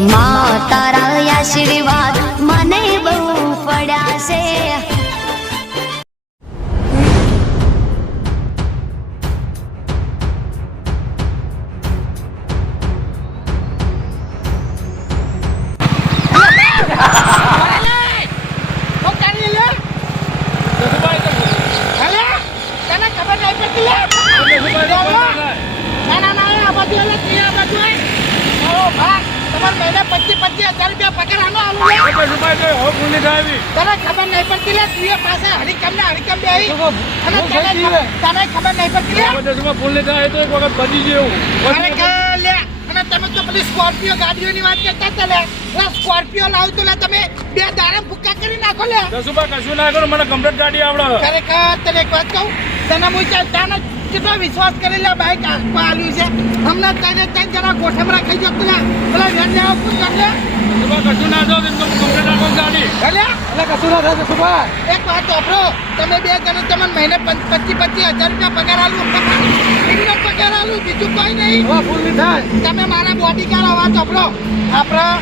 માં તારા આશીર્વાદ મહિને પચીસ હજાર રૂપિયા પગાર આનો આલું લે તને ખબર નહીં પડતી લે તું પાસે હરીકમ ને હરીકમ બે આવી અને તને ખબર- તને ખબર નહીં પડતી લે. અરે કે લે અને તમે તો પેલી સ્કોર્પિયો ગાડીઓની વાત કરતા હતા લે. સ્કોર્પિયો લાવ તો લે તમે બે દારા ભૂક્કા કરી નાખો લે. ખરેખર તને એક વાત કહું તને હું ચા- તને કેટલો વિશ્વાસ કરી લે બાઈક હાથમાં આવ્યું છે? હમણાં તને ત્રણ જણા ગોઠમરા ખાઈ જતું લે પેલા વેણ લેવા પૂછ લે એક વાત સાંભળો. તમે બે જણ તમને મહિને પચ- પચીસ પચીસ હજાર રૂપિયા પગાર આલું એમને પગાર આલું બીજું કોઈ નહીં. તમે મારા બોડીગાર્ડ વાત સાંભળો. આપણા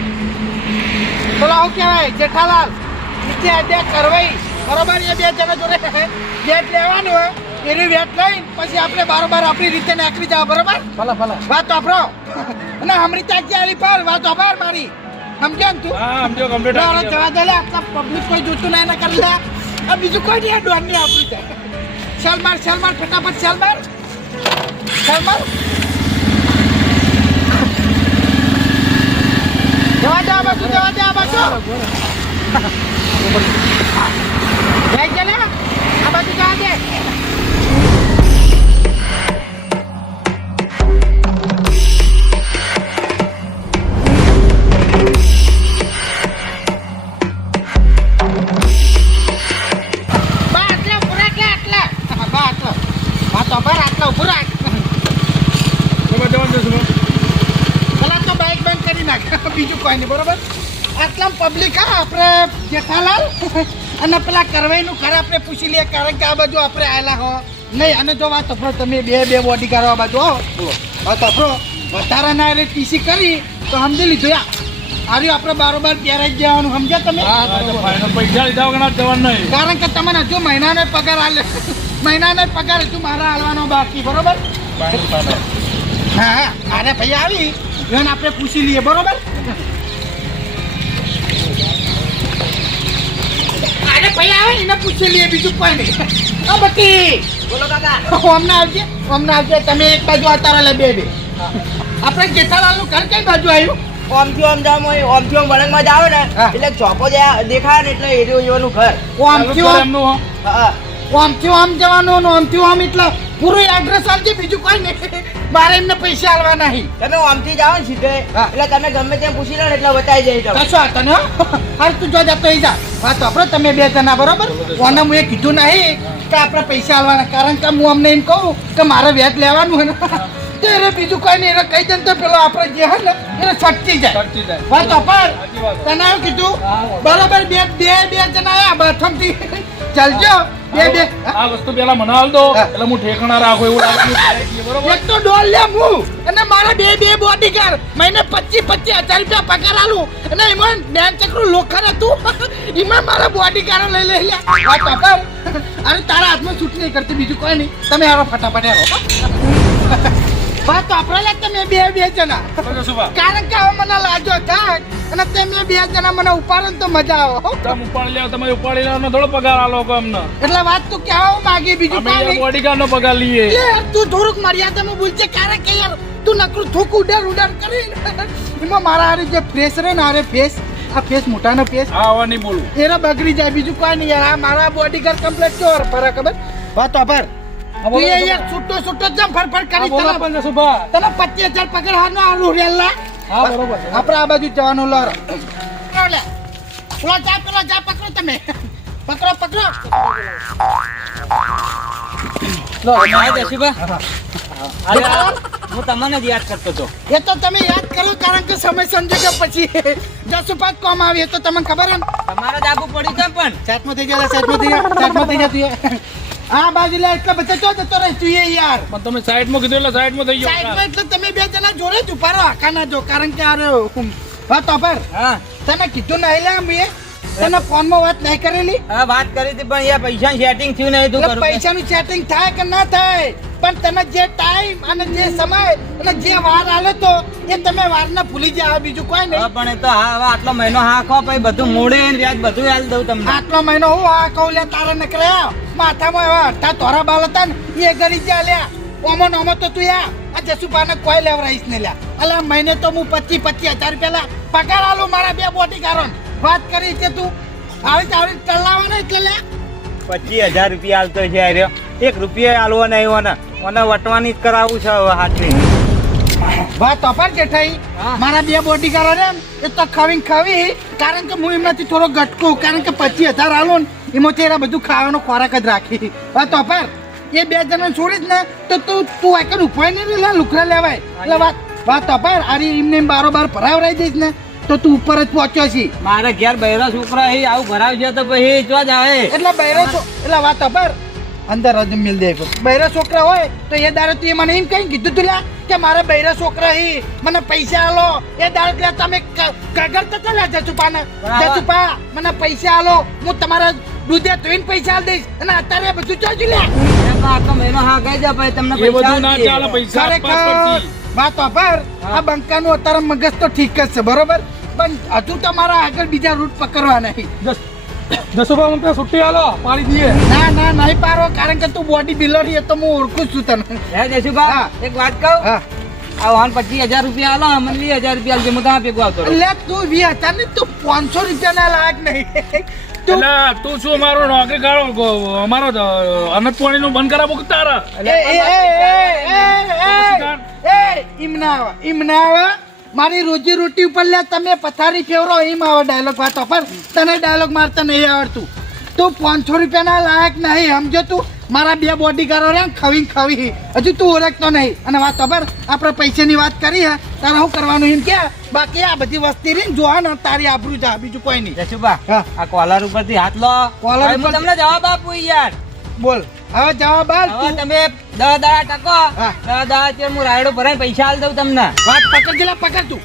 પેલો આવું કહેવાય જેઠાલાલ નીચે અડ્યા કરવાઈ. બરોબર એ બે જણા જોડે ગેટ લેવાનું હોય. એની વેટ લઈ પછી આપણે બારોબાર આપણી રીતે નાખવી જાવ બરોબર? વાત સાંભળો અને હમણી તાકી આલી પર? વાત સાંભળ મારી. સમજ્યો ને તું? બરાબર, જવા દે આટલા પબ્લિક કોઈ જોતું ના એના કરી લે. આ બીજું કોઈ નહીં ડોન નહીં આપણું છે ચાલ માર ચાલ માર ફટાફટ ચાલ માર. ચાલ માર. જવા દે આ બાજુ જવા દે આ બાજુ. જઈ જા લે આ બાજુ જવા દે. બા આટલા ઉભું રાખ. પેલા તો બાઇક બંધ કરી નાખ બીજું કોઈ નહીં બરોબર? આટલા પબ્લિક હા આપણે જેઠાલાલ. અને પેલા કરવાઈનું ઘર આપણે પૂછી લઈએ કારણ કે આ બાજુ આપણે આવેલા હો. નહીં અને જો વાત અફરો તમે બે બે બોડી કરો આ બાજુ હો. વાત અફરો વધારાના રે ટીસી કરી તો સમજી લીધું યા. આર્યું આપણે બારોબાર પહેરાઈ જ જવાનું સમજ્યા તમે? પૈસા લીધા વગર જવાનું નહીં. કારણ કે તમને હજુ મહિનાનો પગાર આલે. મહિનાનો પગાર હજુ મારા હાલવાનો બાકી બરોબર? હા હા અરે ભાઈ આવી એને આપણે પૂછી લઈએ બરોબર? અરે ભાઈ આવે એને પૂછી લઈએ બીજું કોઈ નહીં. આ બટી બોલો કાકા. અમને આવજે અમને આવજે તમે એક બાજુ અતારા લે બે બે. આપણે જેઠાલાલનું ઘર કઈ બાજુ આવ્યું? ઓમથી ઓમ હોય ઓમથી ઓમ વળંગમાં જાવ ને એટલે ચોપો જે દેખાય ને એટલે એરિયો ઘર. ઓમથી હો. હા આમથી આમ જવાનું ને આમથી આમ એટલે પૂરું એડ્રેસ આપજે બીજું કોઈ નહીં. મારે એમને પૈસા આલવા નહીં. તમે ઓમથી જાઓ ને સીધે એટલે તમે ગમે તેમ પૂછી લો ને એટલે બતાવી જાય તમે કશો તને નહીં હાલ તું જો જતો ઈ જા. વાત વાપરો તમે બે જણા બરોબર? કોને હું એ કીધું નહીં કે આપણે પૈસા આલવાના કારણ કે હું અમને એમ કહું કે મારે વ્યાજ લેવાનું હોય ને. તો એને બીજું કોઈ નહીં એને કહી દે ને તો પેલો આપણે જે હે ને એને છટકી જાય. વાત વાપર. તને કીધું? બરોબર બે બે બે જણા આવ્યા બાથમથી ચાલજો. બે બે. આ વસ્તુ પેલા મને હાલ દો એટલે હું ઠેકાણા રાખો એવું બરોબર એક તો ડોલ લે હું. અને મારા બે બે બોડીગાર્ડ મહિને પચીસ પચીસ હજાર રૂપિયા પગાર આલું. અને એમાં બેન ચક્રું લોખર હતું. એમાં મારા બોડીગાર્ડ લઈ લઈ લે. આ પગાર અરે તારા હાથમાં છૂટ નહીં કરતી બીજું કોઈ નહીં. તમે આરો ફટાફટ આવો બસ તો આપણે લે તમે બે બે જણા? કારણ કે હવે મને લાજો થાય અને તમે બે જણા મને ઉપાડો ને તો મજા આવે હો. તમે ઉપાડી લ્યો તમે ઉપાડી લ્યો થોડો પગાર આલો લોકો અમને? એટલે વાત તું કહેવા માગી બીજું અમે બોડીગાર્ડ નો પગાર લઈએ. યાર તું થોડુંક મર્યાદામાં બોલજે કારણ કે યાર તું નકરું થૂક ઉડર ઉડર કરી એમાં મારા હારે જે ફેસ રે ને હારે ફેસ આ ફેસ મોટાનો ફેસ હા હવે નહીં બોલું. એને બગડી જાય બીજું કોઈ નહીં યાર આ મારા બોડીગાર્ડ કમ્પ્લેટ કેવો ફરક ખબર? વાત ખબર તું એ યાર છૂટો છૂટો જમ ફરફર કરી તને તને પચીસ પગાર હારનો આલુ રેલા હા બરોબર છે. આપણે આ બાજુ જવાનું લો. લે. પેલો જા પેલો જા પકડો તમે. પકડો પકડો. હું તમને જ યાદ કરતો હતો. એ તો તમે યાદ કરો કારણ કે સમય સંજોગો પછી જસુપાત કોમ આવી તો તમને ખબર એમ? તમારા દાબુ પડી પણ. સાઈડમાં થઈ ગયા સાઈડમાં થઈ ગયા સાઈડમાં થઈ ગયા. તું એ. આ બાજુ લે એટલે બધા ચો જતો રહે તું એ યાર. પણ તમે સાઈડમાં કીધું એટલે સાઈડમાં થઈ ગયો. સાઈડમાં એટલે તમે બે જણા જોડે જ ઊભા રહો આખા ના જો કારણ કે યાર હા તો પર. હા. તને કીધું નહીં લે મેં. તને ફોનમાં વાત નહીં કરેલી? હા વાત કરી હતી પણ યાર પૈસા સેટિંગ થયું નહીં તું કરું પૈસા પૈસાનું સેટિંગ થાય કે ના થાય? પણ તને જે ટાઈમ અને જે સમય અને જે વાર આલે તો એ તમે વાર ના ભૂલી જાય બીજું કોઈ નહીં. પણ એ તો હા હવે આટલો મહિનો હા ખો પછી બધું મોડે ને વ્યાજ બધું હાલ દઉં તમને. આટલો મહિનો હું આ કહું લે તારા નીકળ્યા માથામાં એવા અઠા તોરા બાલ હતા ને એ ગરી જ્યાં લ્યા ઓમો નોમો તો તું યા. આ જસુભાને કોઈ લેવરાઈશ ને લ્યા અલા મહિને તો હું પચીસ પચીસ હજાર રૂપિયા પગાર આલું મારા બે બોટી કારણ વાત કરી છે તું આવી આવી ટલ્લાવાનો એટલે લ્યા પચીસ હજાર રૂપિયા હાલતો છે આ રહ્યો. એક રૂપિયા હાલવો નહીં ઓને મને વટવાની જ કરાવવું છે હવે હાથની. વાત થઈ હા. મારા બે બોડી ગારો ને એ તો ખાવી ખાવી. કારણ કે હું એમનાથી થોડો ગટકું કારણ કે પચીસ હજાર આલો ને એમાંથી એના બધું ખાવાનો ખોરાક જ રાખી. વાત તોફાન એ બે જણા છોડીશ ને તો તું તું આકર ઉપાય નહીં લે લુકરા લેવાય. એટલે વાત વાત તોફાન આરી એમને એમ બારોબાર ભરાવરાઈ દઈશ ને તો તું ઉપર જ પહોંચ્યો છે. મારા ઘેર બૈરા છોકરા એ આવું ભરાવશે તો પછી ચો જ આવે. એટલે બૈરો એટલે વાત તોફાન અંદર જ મિલ દે બૈરા છોકરા હોય તો એ દાડે તું એ મને એમ કઈ કીધું તું લ્યા કે મારા બૈરા છોકરા હી મને પૈસા આલો. એ દાડે લ્યા તમે કગર તો ચાલ્યા જસુપાને ને જસુપા મને પૈસા આલો. હું તમારા દૂધે ધોઈને પૈસા આલ દઈશ. અને અત્યારે બધું ચોજુ લ્યા. આટલો મહિનો હા કહી જા ભાઈ તમને પૈસા ના ચાલે પૈસા ખરેખર. વાત અપાર આ બંકાનું અત્યારે મગજ તો ઠીક જ છે બરોબર? પણ હજુ તમારા આગળ બીજા રૂટ પકડવા નહીં. જસુભા મને છુટ્ટી આલો પાડી દઈએ. ના ના નહીં પારો કારણ કે તું બોડી બિલ્ડર એ તો હું ઓળખું છું તને. હે જશુભા હા. એક વાત કહું? હા. આ વાહન પચીસ હજાર રૂપિયા આલો મને વીસ હજાર રૂપિયા જે હું તમારે આવતો તું વી હતા ને તું પાંચસો રૂપિયાના લાયક નહીં. તું એટલે તું શું મારો નોકરી કાઢો? અમારો અનંતનું બંધ કરાવો કે તારા? એ એ એ એ એ એ એ ઈમ ના આવે ઈમ આવે મારી રોજી રોટી ઉપર લે તમે પથારી ફેવરો એમ આવે ડાયલોગ વાતો. પર તને ડાયલોગ મારતા નહીં આવડતું. તું પાંચસો રૂપિયાના લાયક નહીં સમજો તું. મારા બે બોડીગારો રે ખવી ખવી. હજુ તું ઓળખતો નહીં. અને વાત ખબર? આપણે પૈસાની વાત કરી હે. તારે શું કરવાનું એમ કે બાકી આ બધી વસ્તી રહી જોવા ને તારી આબરૂ જા બીજું કોઈ નહીં. જશુભા. આ કોલર ઉપરથી હાથ લો. કોલર ઉપર- તમને જવાબ આપું યાર. બોલ. હવે જવાબ આલ તમે દસ દાડા ટકો. દહ દાડા હું રાયડો ભરાય પૈસા આલ દઉં તમને. વાત પકડ જેલા પકડ તું.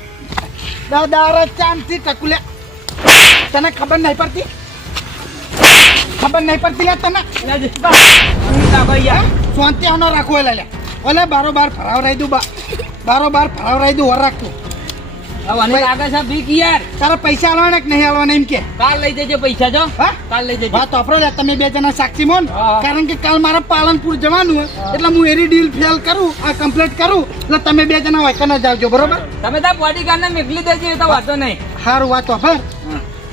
દાદા ચામથી ટકુલે તને ખબર નહીં પડતી? ખબર નહીં પડતી લે તને. શાંતિ આનો રાખો એટલે લે ઓલે બારો બાર ફરાવરાઈ દઉં બા. બારોબાર ફરાવરાઈ દઉં વર રાખતું મને લાગે છે બીક યાર. તારા પૈસા આલવાના કે નહીં આલવાના એમ કે? કાલ લઈ જજો પૈસા જો. હા? કાલ લઈ જજો. વાત વાપરો લે તમે બે જણા સાક્ષી મોન. કારણ કે કાલ મારે પાલનપુર જવાનું એટલે હું એરી ડીલ ફેલ કરું આ કમ્પ્લીટ કરું એટલે તમે બે જણા હોય કને જાવજો બરોબર? તમે તો બોડી ગાર્ડ ને મોકલી દેજો એ તો વાંધો નહીં. સારું વાત વાપર.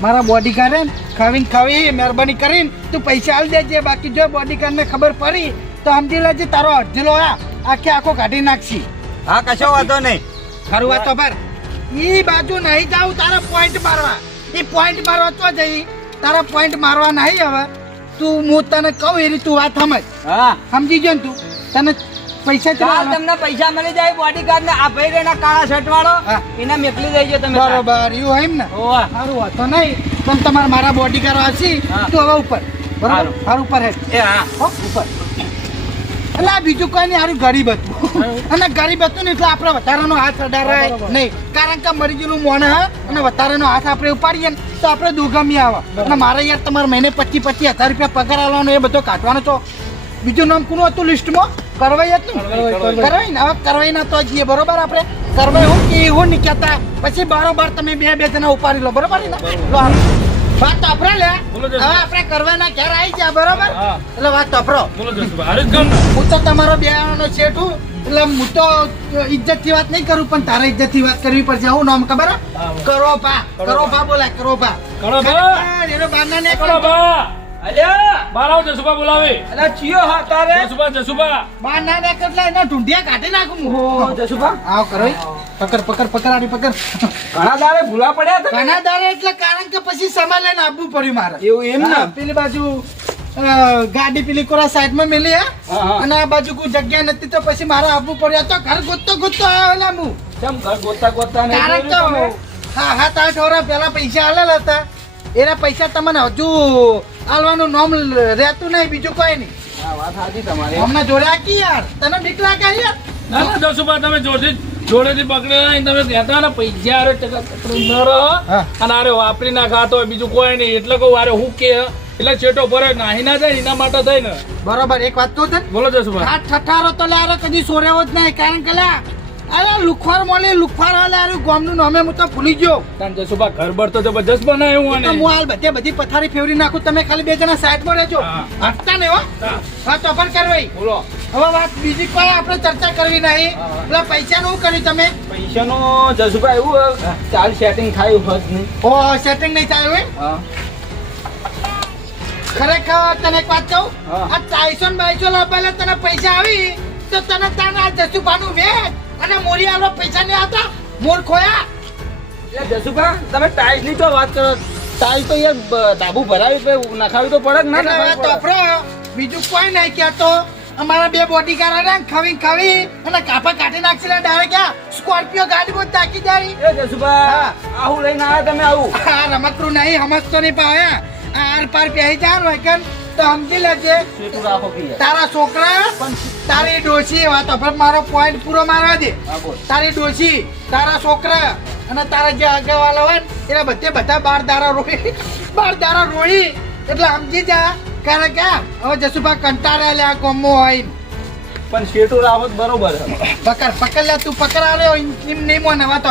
મારા બોડીગાર્ડ ખાવીને ખાવી મહેરબાની કરીને તું પૈસા આલી દેજે. બાકી જો બોડીગાર્ડ ને ખબર પડી તો સમજી લેજે તારો અડધેલો આ આખે આખો કાઢી નાખશી. હા કશો વાંધો નહીં. ખરું વાત પર. ઈ બાજુ નહીં જાવ તારા પોઈન્ટ મારવા. ઈ પોઈન્ટ મારવા તો જઈ. તારા પોઈન્ટ મારવા નહીં હવે. તું હું તને કહું એની તું વાત સમજ. હા. સમજી ગયો ને તું? તને પૈસા ચાલ? તમને પૈસા મળી જાય બોડી ગાર્ડ ને. આ ભાઈ રેના કાળા શર્ટ વાળો. એને મેકલી દેજો તમે બરોબર એવું એમ ને? ઓ સારું વાતો નહીં. પણ તમારે મારા બોડીગાર્ડ હશી હા. તું હવે ઉપર. બરાબર? ઉપર હે એ હા. ઉપર. એટલે આ બીજું કોઈ નહીં હારું ગરીબ હતું. અને ગરીબ હતું ને એટલે આપણે વધારાનો હાથ અડારાય નહીં. કારણ કે મરી ગયેલું મોણ અને વધારાનો હાથ આપણે ઉપાડીએ ને તો આપણે દુર્ગમી આવે. અને મારે યાર તમારે મહિને પચીસ પચીસ હજાર રૂપિયા પગાર આવવાનો એ બધો કાઢવાનો છો બીજું નામ કોનું હતું લિસ્ટમાં? કરવાઈ હતું કરવાઈ ને? હવે કરવાઈ ના તો જઈએ બરોબર આપણે? કરવાઈ હું કે એવું નહીં કહેતા. પછી બારોબાર તમે બે બે જણા ઉપાડી લો. બરોબર ને? લો વાત તપરો લે. હવે આપણે કરવાના ઘેર આવી ગયા બરોબર? એટલે વાત બોલો ગમ. હું તો તમારો બેવાનો શેઠ હું. એટલે હું તો ઇજ્જતથી વાત નહીં કરું પણ તારે ઇજ્જતથી વાત કરવી પડશે. હું નામ ખબર કરો પા કરો પા બોલાય કરો પા કરો બા. એનો બારના ને કરો બા અલ્યા! બાર આવો બોલાવે. અલ્યા ચિયો હા તારે જસુભા જસુભા બાર ના ને એટલે એના ઢૂંઢિયા કાઢી નાખું હું. જશુભા આવ કરો પકડ પકડ પકડ આડી પકડ. ઘણા દાડે ભૂલા પડ્યા હતા ઘણા દાડે એટલે કારણ કે પછી સમય લઈને આવવું પડ્યું મારે. એવું એમ ને? પેલી બાજુ ગાડી પેલી કોરા સાઈડમાં મેલી હા. અને આ બાજુ કોઈ જગ્યા નથી તો પછી મારે આપવું પડ્યા. તો ઘર ગોતતો ગોતતો આવ્યો હું. કેમ ઘર ગોતતા ગોતા નહીં કારણ તો હા હા તાર ઠોરા પેલા પૈસા આલેલા હતા. એના પૈસા તમને હજુ આલવાનું નામ રહેતું નહીં બીજું કોઈ નહીં. હા, વાત સાચી તમારી. હમણાં જોડે આકી યાર. તને બીક લાગે યાર? ના ના જસુભા તમે જોડે જોડેથી પકડે ને તમે કહેતા ને પૈસા આરે ટકા ન રહો અને આરે વાપરી ના ખાતો હોય બીજું કોઈ નહીં. એટલે કહું આરે હું કે એટલે છેટો ભરે નાહી ના જાય એના માટે થઈ ને બરોબર એક વાત કહું છે બોલો જસુભાઈ આ ઠઠારો તો લે કદી સોરેવો જ નહીં. કારણ કે લે અરે લુખવાર મળે લુખવાર વાલે અરે ગામનું નામે હું તો ભૂલી ગયો. તાન જસુભા ઘર બર તો જબરજસ્ત બનાવ્યું અને હું હાલ બધે બધી પથારી ફેરવી નાખું તમે ખાલી બે જણા સાઈડ પર રહેજો હટતા ને હો. હા, તો પણ કરવાઈ બોલો. હવે વાત બીજી કોઈ આપણે ચર્ચા કરવી નહીં. એટલે પૈસાનું શું કર્યું તમે? પૈસાનો જસુભાઈ એવું ચાલ સેટિંગ થાય હોત નહીં ઓ સેટિંગ નહીં થાય હોય? ખરેખર તને એક વાત કહું? આ ચારસો ને બારસો લાવવા તને પૈસા આવી તો તને તાના જસુભાનું વેચ અને મોરિયાનો પૈસા નહીં આવતા? મોર ખોયા? એટલે જસુભા તમે ટાઈલ્સની તો વાત કરો. ટાઈલ્સ તો યાર ડાબુ ભરાવી તો નખાવી તો પડે જ ના પડે? તોફરો બીજું કોઈ નહીં કહેતો. અમારા બે બોડીગાર્ડ હતા ને ખવી ખવી. અને કાપા કાઢી નાખશે ને ક્યાં સ્કોર્પિયો ગાડી બહુ તાકી જાય. એ જસુભા આવું લઈને આવ્યા તમે આવું? આ રમકડું નહીં સમજતો નહીં પાવ્યા આર પાર પહેરી હોય કે તો સમજી લેજે. તારા છોકરા તારી ડોશી વાત હવે મારો પોઈન્ટ પૂરો મારવા દે. તારી ડોશી તારા છોકરા અને તારા જે આગેવાલા હોય એટલે બધે બધા બાર દારા રોઈ બાર દારા રોઈ એટલે સમજી જા. કારણ કે હવે જસુભા કંટાળ્યા લે આ કોમો હોય પણ શેટુ રાવત બરોબર છે. પકડ પકડ લે તું પકડ આવ્યો એમ નહીં મોને વાત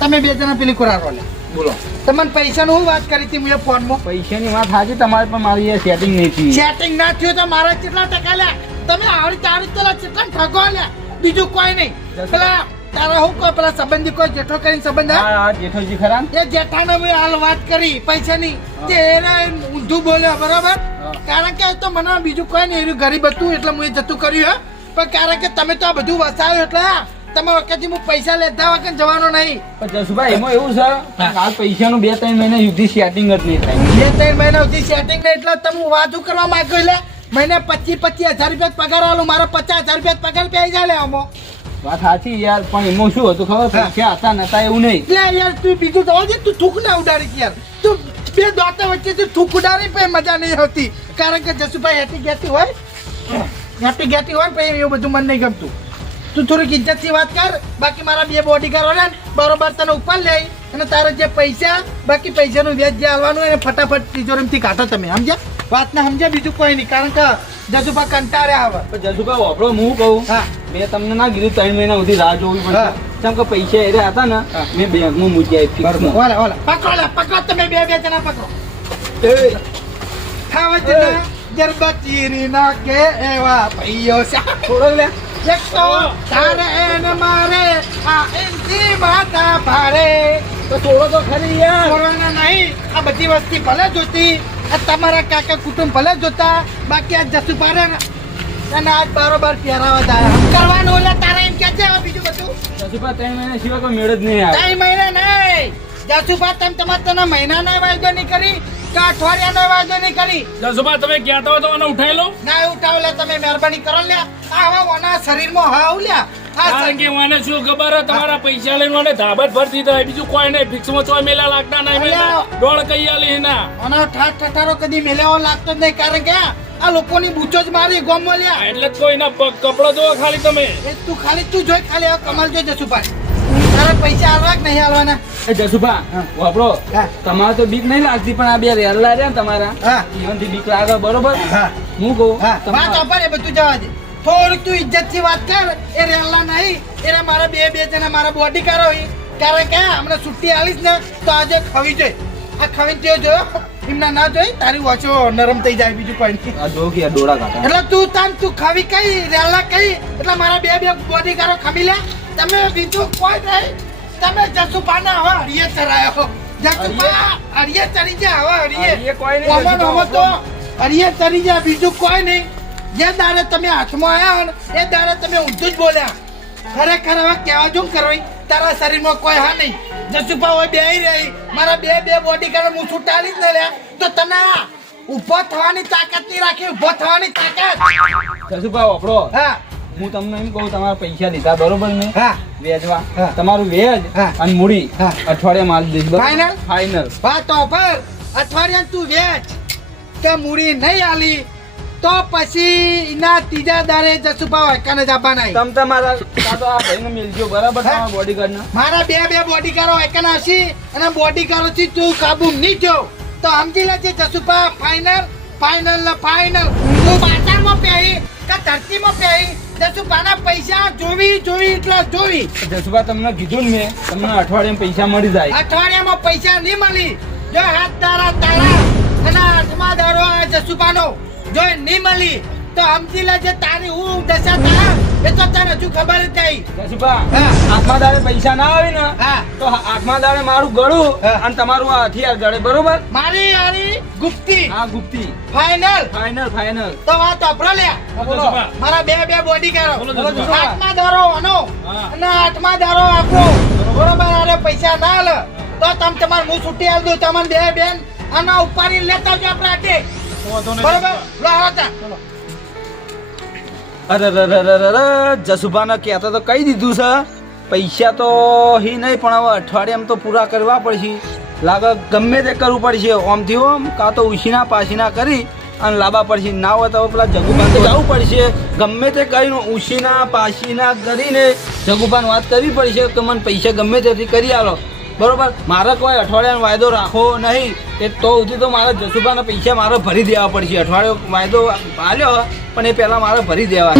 તમે બે જણા પેલી કુરારો લે બોલો. તમને પૈસાનું હું વાત કરી હતી મેં ફોનમાં? પૈસાની વાત હાજી તમારે પણ મારી એ સેટિંગ નહીં થઈ સેટિંગ ના થયું તો મારા કેટલા ટકા લે તમે આવડી તારી તો કેટલા ઠગો લે બીજું કોઈ નહીં. પેલા તારા હું કોઈ પેલા સંબંધી કોઈ જેઠો કરીને સંબંધ હા? જેઠોજી ખરા? એ જેઠાને મેં હાલ વાત કરી પૈસાની. તે એને ઊંધું બોલ્યો બરાબર? કારણ કે તો મને બીજું કોઈ નહીં ગરીબ હતું એટલે એ જતું કર્યું હે. પણ કારણ કે તમે તો આ બધું વસાવ્યું એટલે તમારા વખતથી હું પૈસા લેતા વખત જવાનો નહીં? પણ જસુભાઈ એમાં એવું છે હાલ પૈસાનું બે ત્રણ મહિના સુધી સેટિંગ જ નહીં થાય. બે ત્રણ મહિના સુધી સેટિંગ નહીં એટલે તમે વાતું કરવા માંગો એટલે મહિને પચીસ પચીસ હજાર રૂપિયા પગાર આલું મારો પચાસ હજાર રૂપિયા પગાર પી જાય લે આમાં. વાત સાચી યાર પણ એમાં શું હતું ખબર. પૈસા હતા નતા એવું નહીં. એટલે યાર તું બીજું તો દે તું થૂક ના ઉડાડી યાર. તું બે દોતા વચ્ચે તું થૂક ઉડાડી પણ મજા નહીં હોતી કારણ કે જસુભાઈ હેટી ગેતી હોય. હેટી ગેતી હોય પણ એવું બધું મને નહીં ગમતું. તું થોડીક ઇજ્જતથી વાત કર. બાકી મારા બે બોડીગાર્ડ ને બરોબર તને ઉપર લે અને તારા જે પૈસા બાકી પૈસાનું વ્યાજ જે આવવાનું એને ફટાફટ તિજોરીમાંથી કાઢો તમે સમજ્યા? વાત ને સમજ્યા બીજું કોઈ નહીં કારણ કે જસુભા કંટાળ્યા આવે પણ જસુભાઈ વાપરો હું કહું હા. મેં તમને ના કીધું ત્રણ મહિના સુધી રાહ જોવી પડશે. હા. કેમ કે પૈસા એ હતા ને. મેં બેંકમાં મૂકી આવી. ઓલા ઓલા. પકડો પકડો તમે બે બે જણા પકડો. એ, ખાવજના જરબા ચીરી નાખે એવા ભાઈઓ છે. થોડોક લે એક તારે એને મારે આ એની માતા ભારે. તો થોડો તો ખરી યાર. કોરોના નહીં આ બધી વસ્તી ભલે જોતી આ તમારા કાકા કુટુંબ ભલે જોતા બાકી આ જસુ પારે ને અને આજ બારોબાર પહેરાવા જાય કરવાનું ઓલા તારે એમ કે છે હવે બીજું બધું? જસુપા ત્રણ મહિના સિવાય કોઈ મેળ જ નહીં આવે. ત્રણ મહિના નહીં. જસુપા તમે તમારે તને મહિના ના વાયદો નહીં કરી? કે અઠવાડિયાનો વાયદો નહીં કરી. જસુભા તમે કહેતા હોય તો મને ઉઠાઈ લો ના ઉઠાવ લે તમે મહેરબાની કરો ને લ્યા. આ ઓના શરીરમાં હાવ લ્યા. આ કારણ કે મને શું ખબર તમારા પૈસા લઈને મને ધાબત ભરતી થાય. બીજું કોઈ નહીં ફિક્સમાં ચોય મેલા લાગતા નહીં મેલા. ડોળ કઈ આલી એના. ઓનો ઠાઠ ઠઠારો કદી મેલેવો લાગતો જ નહીં કારણ કે આ લોકોની બૂચો જ મારી ગમ મળ્યા એટલે જ કોઈના પગ કપડો જોવો ખાલી તમે. એ તું ખાલી તું જોઈ ખાલી કમાલ જોઈ પાછી તારા પૈસા આલવા કે નહીં આલવાના? એ જસુભા વાપરો. તમારે તો બીક નહીં લાગતી પણ આ બે રેલા રહ્યા ને તમારા. જીવનથી બીક લાગે બરોબર? હું. કહું વાત તમારે- બધું જવા દે. થોડુંક તું ઇજ્જતથી વાત કર એ રેલા નહીં એને મારા બે બે જણા મારા બોડી કારો હોય. કારણ કે હમણાં છુટ્ટી આલીશ ને તો આજે ખવી જોઈ આ ખવી જો જોયો એમના ના જોઈ તારી વાંચો નરમ થઈ જાય બીજું કોઈ નહીં. આ જો કે ડોળા કાઢા એટલે તું તાન તું ખવી કઈ રેલા કઈ એટલે મારા બે બે બોડી કારો ખમી લે. તમે બીજું કોઈ નહીં. તમે જસુપાના હવે હરિયે ચરાયો જસુપા હરિયે? ચરી જા હવે હરિયે. કોઈ નહીં, તો હરિયે ચડી જાય બીજું કોઈ નહીં. જે દાડે તમે હાથમાં આવ્યા એ દાડે તમે ઊંધું જ બોલ્યા. ખરેખર હવે કહેવા જો કરવી તારા શરીરમાં કોઈ હા નહીં. જસુપા હોય બે રહી. મારા બે બે બોડી કાઢો હું છૂટાડી જ ન રહ્યા તો તને ઊભો થવાની તાકાત નહીં રાખી ઊભો થવાની તાકાત. જસુભા વાપરો. હા. હું તમને એમ કહું તમારા પૈસા લીધા બરોબર ને? હા. વેચવા તમારું વેજ. અને મૂડી હા. અઠવાડિયે માલ દઈશ ફાઈનલ ફાઈનલ વાત તો પર. અઠવાડિયા તું વેચ કે મૂડી નહીં આલી તો પછી એના ત્રીજા દારે જસુભા વાયકાને જ આપવાના તમ તમારા કાતો આ ભાઈને મિલજો બરાબર? તમારા બોડીગાર્ડને મારા બે બે બોડીગારો વાયકાના હશે અને બોડીગારો થી તું કાબુ નહીં થયો તો સમજી લેજે જસુભા ફાઇનલ ફાઈનલ ફાઇનલ તું બાજારમાં પહેરી કે ધરતીમાં પહેરી જસુભાના પૈસા જોવી જોવી એટલે જોવી. જસુભા તમને કીધું ને મેં તમને અઠવાડિયામાં પૈસા મળી જાય. અઠવાડિયામાં પૈસા નહીં મળી. જો હાથ તારા તારા અને આઠમા દારો આ જસુબાનો જો નહીં મળી તો સમજી લેજે તારી હું દશા તારા. એ તો તને હજુ ખબર જ નહીં. જસુભા આઠમા દાડે પૈસા ના આવે ને તો આઠમા દાડે મારું ગળું અને તમારું આ હથિયાર ગળે બરોબર? મારી હારી ગુપ્તી. હા ગુપ્તી. ફાઇનલ ફાઇનલ ફાઇનલ તો વાત લ્યા. બોલો. મારા બે બે બોડી બોલો આઠમા દારો આનો. અને આઠમા દારો આપો. બરોબર અરે પૈસા ના આલે તો તમ તમાર હું છૂટી આલ દઉં તમને બે બેન. આના ઉપાડી લેતા જ આપણે આટે બરોબર? લો. અરે જસુભાને કહેતા તો કહી દીધું છે. પૈસા તો હી નહીં, પણ હવે અઠવાડિયામાં તો પૂરા કરવા પડશે. લાગે ગમે તે કરવું પડશે. ઓમથી ઓમ, કાં તો ઉછીના પાછીના કરી અને લાંબા પડશે. ના હોય તો પેલા જગુભાન જવું પડશે. ગમે તે કરીને ઉછીના પાછીના કરીને જગુભાન વાત કરવી પડશે કે મને પૈસા ગમે તેથી કરી આલો. બરોબર? મારે કોઈ અઠવાડિયાનો વાયદો રાખવો નહીં. એ તો સુધી તો મારે જસુભાના પૈસા મારે ભરી દેવા પડશે. અઠવાડિયો વાયદો આલ્યો, પણ એ પહેલાં મારે ભરી દેવા.